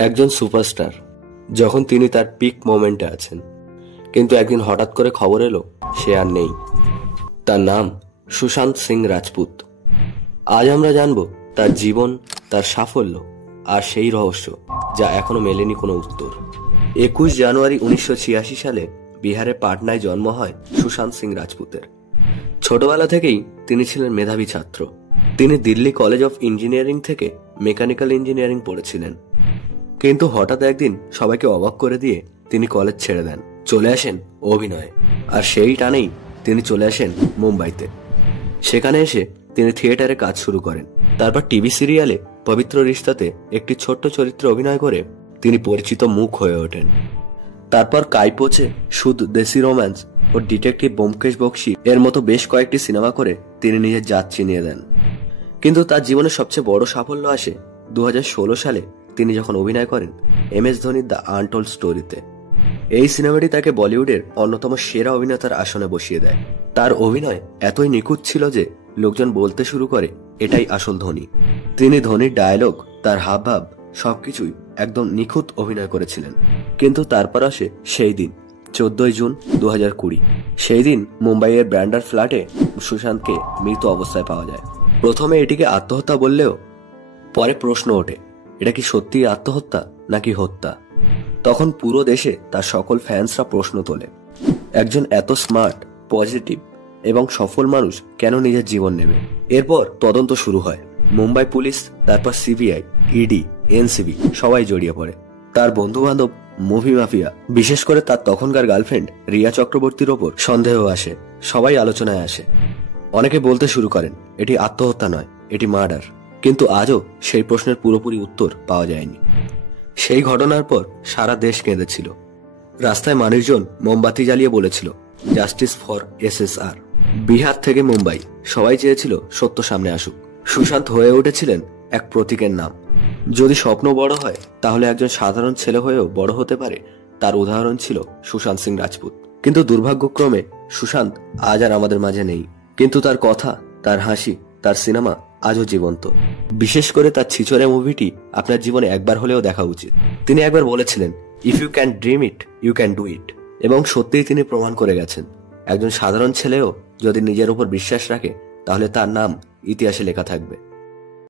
একজন সুপারস্টার যখন তিনি তার পিক মোমেন্টে আছেন, কিন্তু একদিন হঠাৎ করে খবর এলো সে আর নেই। তার নাম সুশান্ত সিং রাজপুত। আজ আমরা জানব তার জীবন, তার সাফল্য আর সেই রহস্য যা এখনো মেলেনি কোনো উত্তর। 21 জানুয়ারি 1986 সালে বিহারের পাটনায় জন্ম হয় সুশান্ত সিং রাজপুতের। ছোটবেলা থেকেই তিনি ছিলেন মেধাবী ছাত্র। তিনি দিল্লি কলেজ অফ ইঞ্জিনিয়ারিং থেকে মেকানিক্যাল ইঞ্জিনিয়ারিং পড়েছিলেন, কিন্তু হঠাৎ একদিন সবাইকে অবাক করে দিয়ে তিনি কলেজ ছেড়ে দেন, চলে আসেন অভিনয়ে। আর সেই টানেই তিনি চলে আসেন মুম্বাইতে। সেখানে এসে তিনি থিয়েটারে কাজ শুরু করেন। তারপর টিভি সিরিয়ালে পবিত্র রিশতাতে একটি ছোট্ট চরিত্রে অভিনয় করে তিনি পরিচিত মুখ হয়ে ওঠেন। তারপর কাইপোচে, সুদ দেশি রোম্যান্স ও ডিটেকটিভ ব্যোমকেশ বক্সী এর মতো বেশ কয়েকটি সিনেমা করে তিনি নিজের জাত চিনিয়ে দেন। কিন্তু তার জীবনের সবচেয়ে বড় সাফল্য আসে 2016 সালে তিনি যখন অভিনয় করেন MS ধোনির দ্য আনটোল্ড স্টোরিতে। এই সিনেমাটি তাকে বলিউডের অন্যতম সেরা অভিনেতার আসনে বসিয়ে দেয়। তার অভিনয় এতই নিখুঁত ছিল যে লোকজন বলতে শুরু করে এটাই আসল ধোনি। তিনি ধোনির ডায়লগ, তার হাবভাব সবকিছুই একদম নিখুঁত অভিনয় করেছিলেন। কিন্তু তারপর আসে সেই দিন, 14 জুন 2020। সেই দিন মুম্বাইয়ের ব্র্যান্ডার ফ্ল্যাটে সুশান্তকে মৃত অবস্থায় পাওয়া যায়। প্রথমে এটিকে আত্মহত্যা বললেও পরে প্রশ্ন ওঠে, এটা কি সত্যি আত্মহত্যা নাকি হত্যা? তখন পুরো দেশে তার সকল ফ্যান্সরা প্রশ্ন তোলে, একজন এত স্মার্ট, পজিটিভ এবং সফল মানুষ কেন নিজের জীবন নেবে? এরপর তদন্ত শুরু হয়। মুম্বাই পুলিশ, তারপর CBI, ED, NCB সবাই জড়িয়ে পড়ে। তার বন্ধু বান্ধব, মুভি মাফিয়া, বিশেষ করে তার তখনকার গার্লফ্রেন্ড রিয়া চক্রবর্তীর ওপর সন্দেহ আসে। সবাই আলোচনায় আসে। অনেকে বলতে শুরু করেন এটি আত্মহত্যা নয়, এটি মার্ডার। কিন্তু আজও সেই প্রশ্নের পুরোপুরি উত্তর পাওয়া যায়নি। সেই ঘটনার পর সারা দেশ কেঁদেছিল। রাস্তায় মানুষজন মোমবাতি জ্বালিয়ে বলেছিল, জাস্টিস ফর SSR। বিহার থেকে মুম্বাই সবাই চেয়েছিল সত্য সামনে আসুক। সুশান্ত হয়ে উঠেছিলেন এক প্রতীকের নাম। যদি স্বপ্ন বড় হয় তাহলে একজন সাধারণ ছেলে হয়েও বড় হতে পারে, তার উদাহরণ ছিল সুশান্ত সিং রাজপুত। কিন্তু দুর্ভাগ্যক্রমে সুশান্ত আজ আর আমাদের মাঝে নেই। কিন্তু তার কথা, তার হাসি, তার সিনেমা আজও জীবন্ত। বিশেষ করে তার ছিচড়ে মুভিটি আপনার জীবনে একবার হলেও দেখা উচিত। তিনি একবার বলেছিলেন, if you can dream it, you can do it. এবং সত্যিই তিনি প্রমাণ করে গেছেন। একজন সাধারণ ছেলেও যদি নিজের উপর বিশ্বাস রাখে তাহলে তার নাম ইতিহাসে লেখা থাকবে।